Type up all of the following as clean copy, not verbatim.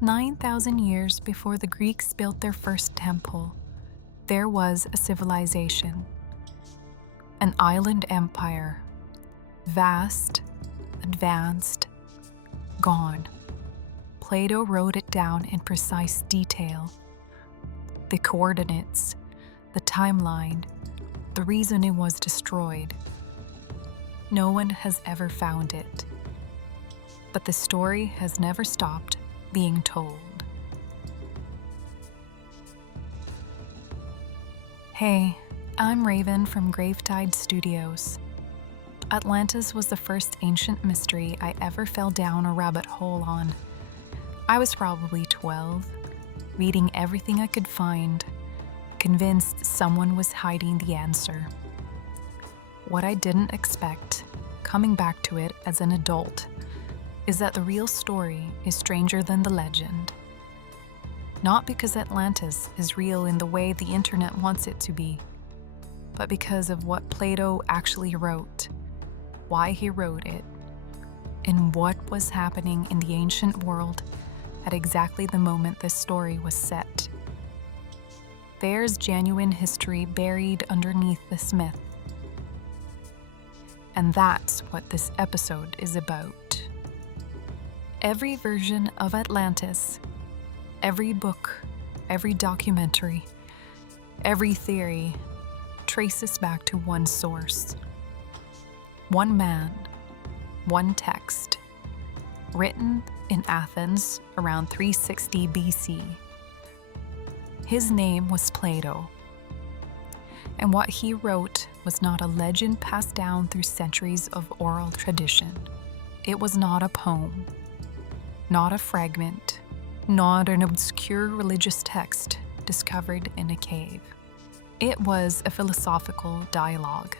9,000 years before the Greeks built their first temple, there was a civilization, an island empire, vast, advanced, gone. Plato wrote it down in precise detail. The coordinates, the timeline, the reason it was destroyed. No one has ever found it. But the story has never stopped being told. Hey, I'm Raven from Gravetide Studios. Atlantis was the first ancient mystery I ever fell down a rabbit hole on. I was probably 12, reading everything I could find, convinced someone was hiding the answer. What I didn't expect, coming back to it as an adult, is that the real story is stranger than the legend. Not because Atlantis is real in the way the internet wants it to be, but because of what Plato actually wrote, why he wrote it, and what was happening in the ancient world at exactly the moment this story was set. There's genuine history buried underneath this myth. And that's what this episode is about. Every version of Atlantis, every book, every documentary, every theory traces back to one source. One man, one text, written in Athens around 360 BC. His name was Plato, and what he wrote was not a legend passed down through centuries of oral tradition. It was not a poem, not a fragment, not an obscure religious text discovered in a cave. It was a philosophical dialogue,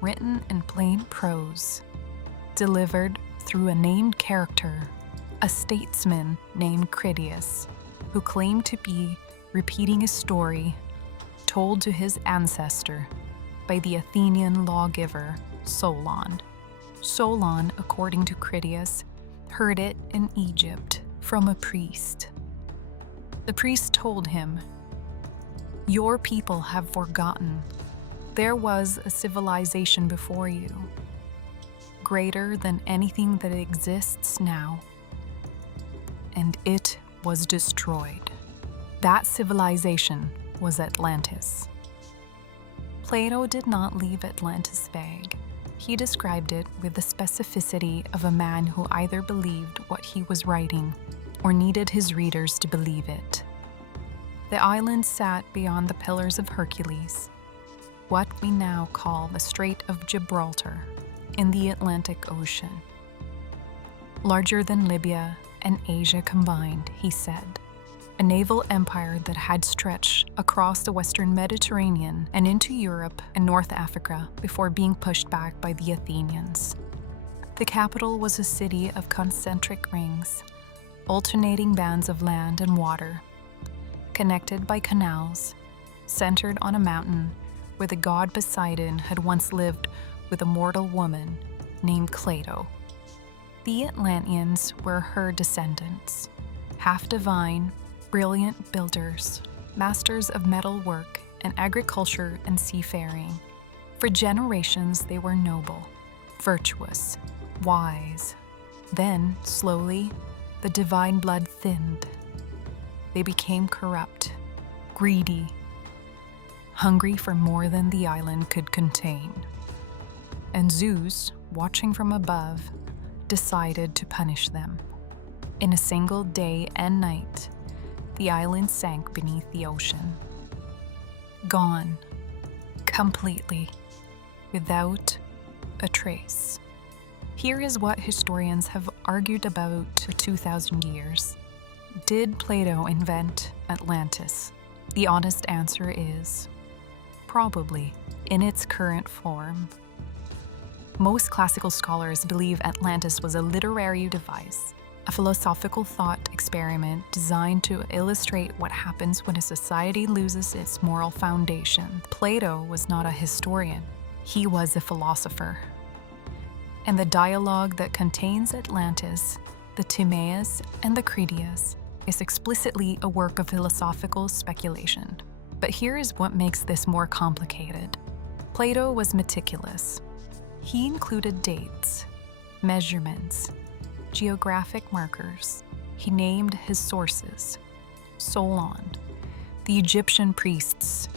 written in plain prose, delivered through a named character, a statesman named Critias, who claimed to be repeating a story told to his ancestor by the Athenian lawgiver Solon. Solon, according to Critias, heard it in Egypt from a priest. The priest told him, "Your people have forgotten. There was a civilization before you, greater than anything that exists now, and it was destroyed." That civilization was Atlantis. Plato did not leave Atlantis vague. He described it with the specificity of a man who either believed what he was writing or needed his readers to believe it. The island sat beyond the Pillars of Hercules, what we now call the Strait of Gibraltar, in the Atlantic Ocean. Larger than Libya and Asia combined, he said. A naval empire that had stretched across the Western Mediterranean and into Europe and North Africa before being pushed back by the Athenians. The capital was a city of concentric rings, alternating bands of land and water, connected by canals, centered on a mountain where the god Poseidon had once lived with a mortal woman named Plato. The Atlanteans were her descendants, half divine, brilliant builders, masters of metalwork and agriculture and seafaring. For generations they were noble, virtuous, wise. Then, slowly, the divine blood thinned. They became corrupt, greedy, hungry for more than the island could contain. And Zeus, watching from above, decided to punish them. In a single day and night, the island sank beneath the ocean. Gone, completely, without a trace. Here is what historians have argued about for 2,000 years. Did Plato invent Atlantis? The honest answer is probably, in its current form. Most classical scholars believe Atlantis was a literary device, a philosophical thought experiment designed to illustrate what happens when a society loses its moral foundation. Plato was not a historian, he was a philosopher. And the dialogue that contains Atlantis, the Timaeus and the Critias, is explicitly a work of philosophical speculation. But here is what makes this more complicated. Plato was meticulous. He included dates, measurements, geographic markers. He named his sources: Solon, the Egyptian priests,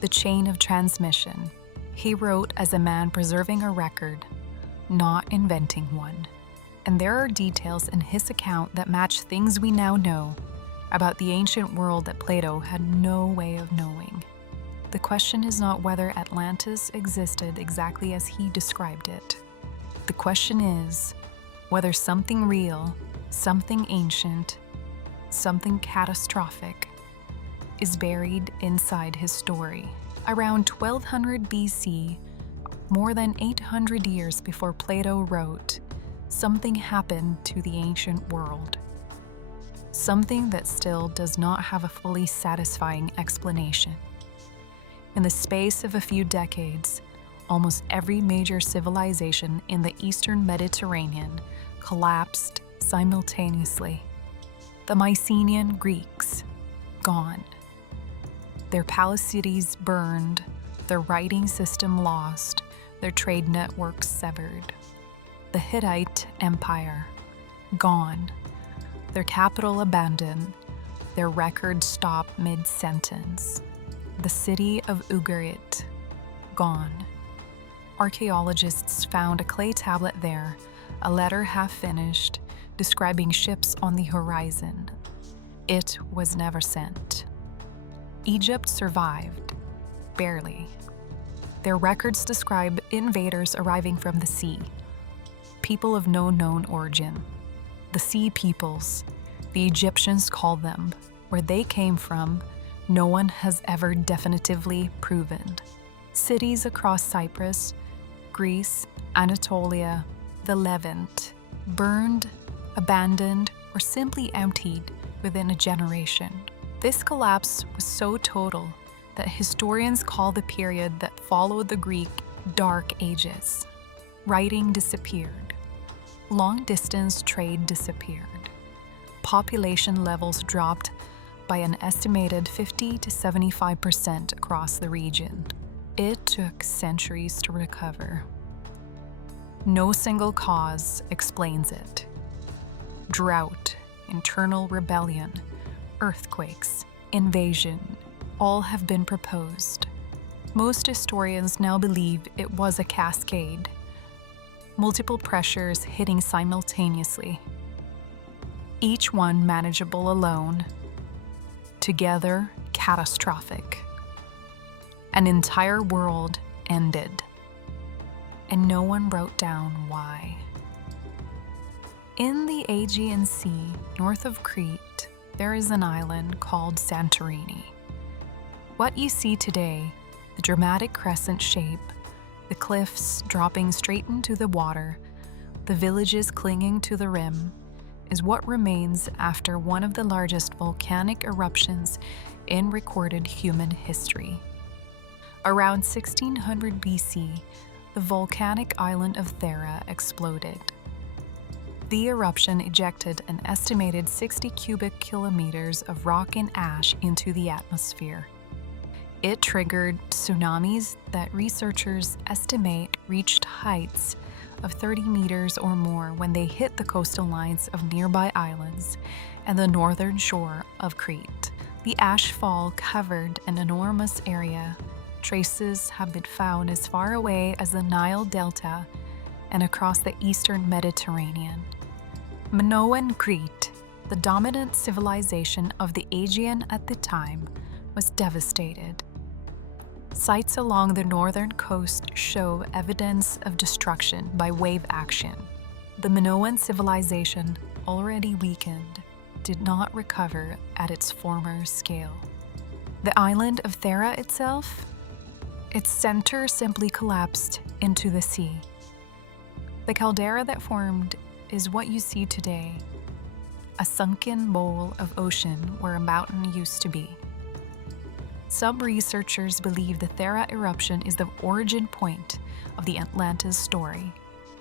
the chain of transmission. He wrote as a man preserving a record, not inventing one. And there are details in his account that match things we now know about the ancient world that Plato had no way of knowing. The question is not whether Atlantis existed exactly as he described it. The question is whether something real, something ancient, something catastrophic is buried inside his story. Around 1200 BC, more than 800 years before Plato wrote, something happened to the ancient world. Something that still does not have a fully satisfying explanation. In the space of a few decades, almost every major civilization in the Eastern Mediterranean collapsed simultaneously. The Mycenaean Greeks, gone. Their palace cities burned, their writing system lost, their trade networks severed. The Hittite Empire, gone. Their capital abandoned, their record stopped mid-sentence. The city of Ugarit, gone. Archaeologists found a clay tablet there, a letter half finished, describing ships on the horizon. It was never sent. Egypt survived, barely. Their records describe invaders arriving from the sea, people of no known origin. The Sea Peoples, the Egyptians called them. Where they came from, no one has ever definitively proven. Cities across Cyprus, Greece, Anatolia, the Levant, burned, abandoned, or simply emptied within a generation. This collapse was so total that historians call the period that followed the Greek Dark Ages. Writing disappeared. Long-distance trade disappeared. Population levels dropped by an estimated 50 to 75% across the region. It took centuries to recover. No single cause explains it. Drought, internal rebellion, earthquakes, invasion, all have been proposed. Most historians now believe it was a cascade, multiple pressures hitting simultaneously, each one manageable alone, together catastrophic. An entire world ended, and no one wrote down why. In the Aegean Sea, north of Crete, there is an island called Santorini. What you see today, the dramatic crescent shape, the cliffs dropping straight into the water, the villages clinging to the rim, is what remains after one of the largest volcanic eruptions in recorded human history. Around 1600 BC, the volcanic island of Thera exploded. The eruption ejected an estimated 60 cubic kilometers of rock and ash into the atmosphere. It triggered tsunamis that researchers estimate reached heights of 30 meters or more when they hit the coastal lines of nearby islands and the northern shore of Crete. The ash fall covered an enormous area. Traces have been found as far away as the Nile Delta and across the eastern Mediterranean. Minoan Crete, the dominant civilization of the Aegean at the time, was devastated. Sites along the northern coast show evidence of destruction by wave action. The Minoan civilization, already weakened, did not recover at its former scale. The island of Thera itself, its center simply collapsed into the sea. The caldera that formed is what you see today, a sunken bowl of ocean where a mountain used to be. Some researchers believe the Thera eruption is the origin point of the Atlantis story,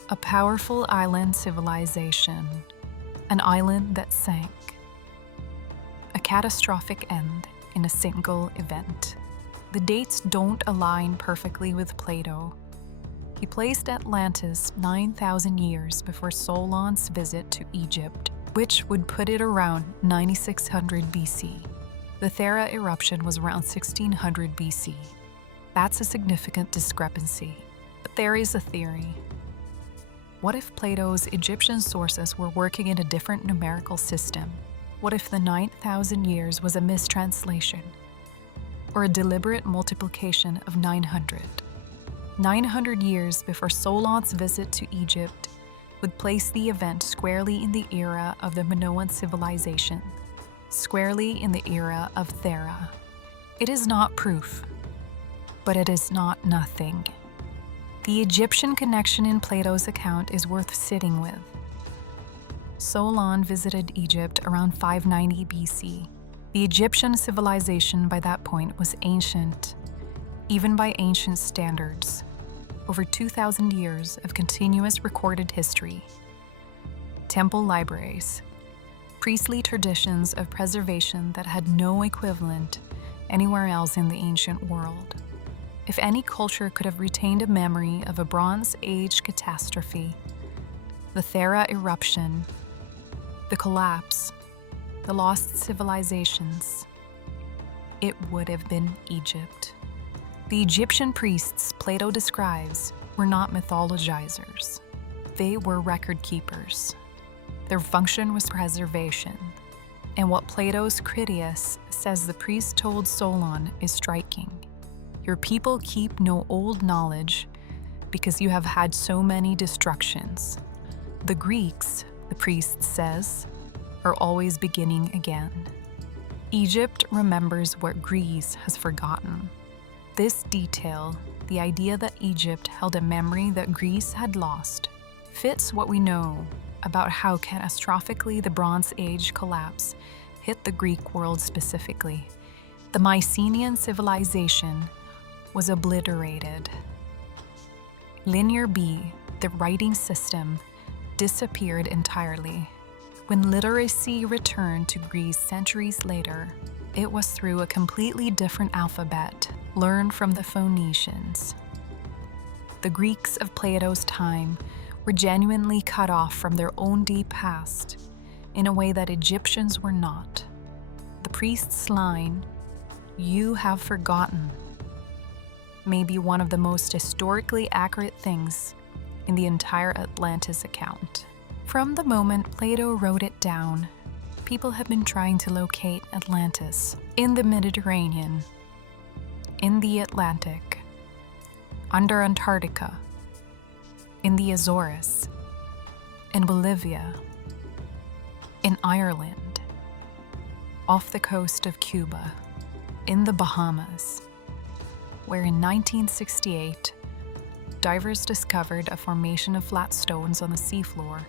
a powerful island civilization, an island that sank. catastrophic end in a single event. The dates don't align perfectly with Plato. He placed Atlantis 9,000 years before Solon's visit to Egypt, which would put it around 9600 BC. The Thera eruption was around 1600 BC. That's a significant discrepancy. But there is a theory. What if Plato's Egyptian sources were working in a different numerical system? What if the 9,000 years was a mistranslation? Or a deliberate multiplication of 900? 900 years before Solon's visit to Egypt would place the event squarely in the era of the Minoan civilization, squarely in the era of Thera. It is not proof, but it is not nothing. The Egyptian connection in Plato's account is worth sitting with. Solon visited Egypt around 590 BC. The Egyptian civilization by that point was ancient, even by ancient standards. Over 2,000 years of continuous recorded history. Temple libraries, priestly traditions of preservation that had no equivalent anywhere else in the ancient world. If any culture could have retained a memory of a Bronze Age catastrophe, the Thera eruption, the collapse, the lost civilizations, it would have been Egypt. The Egyptian priests Plato describes were not mythologizers. They were record keepers. Their function was preservation. And what Plato's Critias says the priest told Solon is striking. Your people keep no old knowledge because you have had so many destructions. The Greeks, the priest says, are always beginning again. Egypt remembers what Greece has forgotten. This detail, the idea that Egypt held a memory that Greece had lost, fits what we know about how catastrophically the Bronze Age collapse hit the Greek world specifically. The Mycenaean civilization was obliterated. Linear B, the writing system, disappeared entirely. When literacy returned to Greece centuries later, it was through a completely different alphabet learned from the Phoenicians. The Greeks of Plato's time were genuinely cut off from their own deep past in a way that Egyptians were not. The priest's line, "You have forgotten," may be one of the most historically accurate things in the entire Atlantis account. From the moment Plato wrote it down, people have been trying to locate Atlantis in the Mediterranean, in the Atlantic, under Antarctica, in the Azores, in Bolivia, in Ireland, off the coast of Cuba, in the Bahamas, where in 1968, divers discovered a formation of flat stones on the seafloor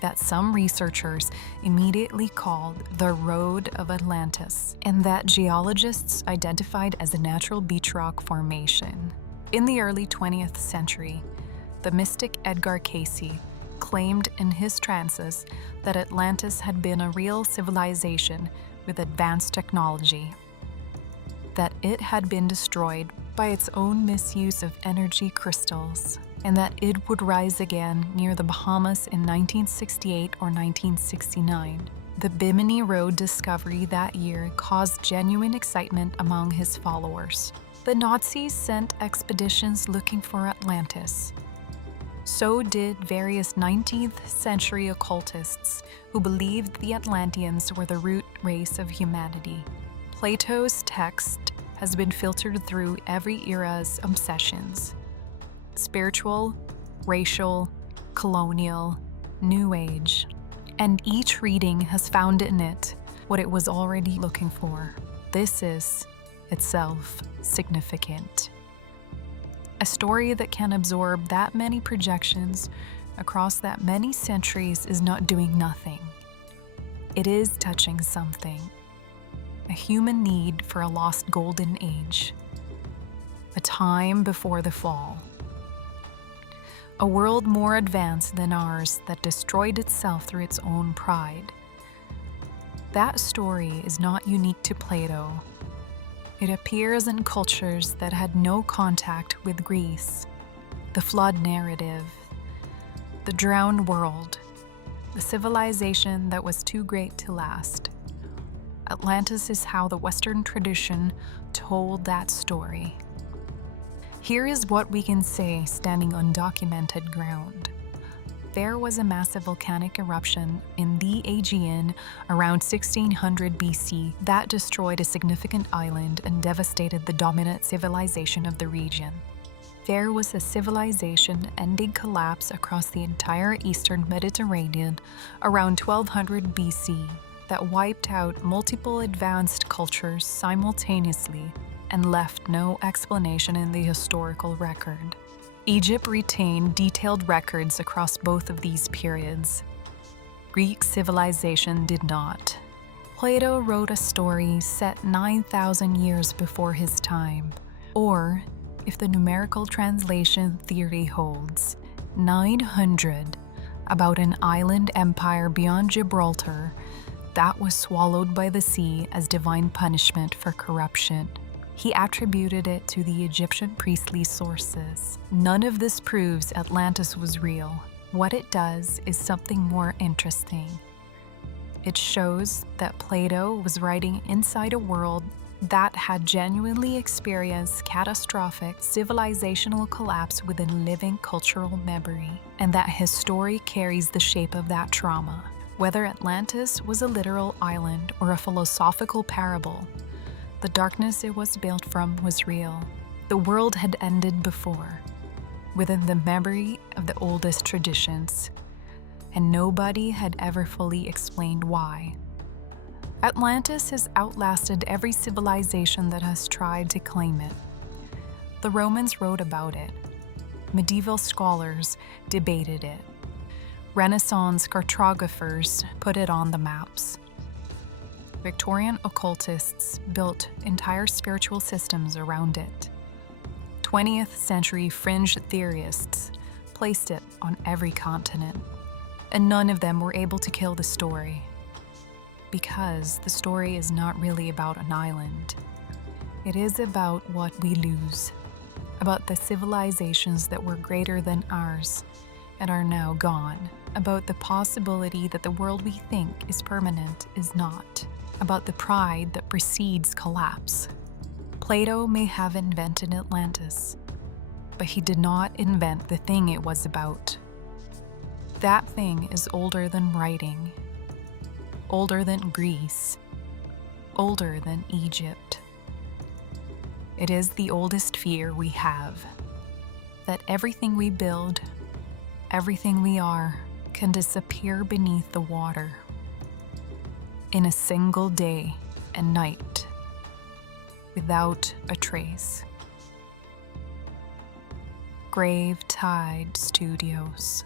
that some researchers immediately called the Road of Atlantis, and that geologists identified as a natural beach rock formation. In the early 20th century, the mystic Edgar Cayce claimed in his trances that Atlantis had been a real civilization with advanced technology, that it had been destroyed by its own misuse of energy crystals, and that it would rise again near the Bahamas in 1968 or 1969. The Bimini Road discovery that year caused genuine excitement among his followers. The Nazis sent expeditions looking for Atlantis. So did various 19th century occultists who believed the Atlanteans were the root race of humanity. Plato's text has been filtered through every era's obsessions: spiritual, racial, colonial, New Age, and each reading has found in it what it was already looking for. This is, itself, significant. A story that can absorb that many projections across that many centuries is not doing nothing. It is touching something. A human need for a lost golden age. A time before the fall. A world more advanced than ours that destroyed itself through its own pride. That story is not unique to Plato. It appears in cultures that had no contact with Greece. The flood narrative, the drowned world, the civilization that was too great to last. Atlantis is how the Western tradition told that story. Here is what we can say standing on documented ground. There was a massive volcanic eruption in the Aegean around 1600 BC that destroyed a significant island and devastated the dominant civilization of the region. There was a civilization-ending collapse across the entire eastern Mediterranean around 1200 BC that wiped out multiple advanced cultures simultaneously and left no explanation in the historical record. Egypt retained detailed records across both of these periods. Greek civilization did not. Plato wrote a story set 9,000 years before his time, or, if the numerical translation theory holds, 900, about an island empire beyond Gibraltar that was swallowed by the sea as divine punishment for corruption. He attributed it to the Egyptian priestly sources. None of this proves Atlantis was real. What it does is something more interesting. It shows that Plato was writing inside a world that had genuinely experienced catastrophic civilizational collapse within living cultural memory, and that his story carries the shape of that trauma. Whether Atlantis was a literal island or a philosophical parable, the darkness it was built from was real. The world had ended before, within the memory of the oldest traditions, and nobody had ever fully explained why. Atlantis has outlasted every civilization that has tried to claim it. The Romans wrote about it. Medieval scholars debated it. Renaissance cartographers put it on the maps. Victorian occultists built entire spiritual systems around it. 20th century fringe theorists placed it on every continent, and none of them were able to kill the story. Because the story is not really about an island. It is about what we lose, about the civilizations that were greater than ours and are now gone, about the possibility that the world we think is permanent is not, about the pride that precedes collapse. Plato may have invented Atlantis, but he did not invent the thing it was about. That thing is older than writing, older than Greece, older than Egypt. It is the oldest fear we have, that everything we build, everything we are, can disappear beneath the water in a single day and night, without a trace. Grave Tide Studios.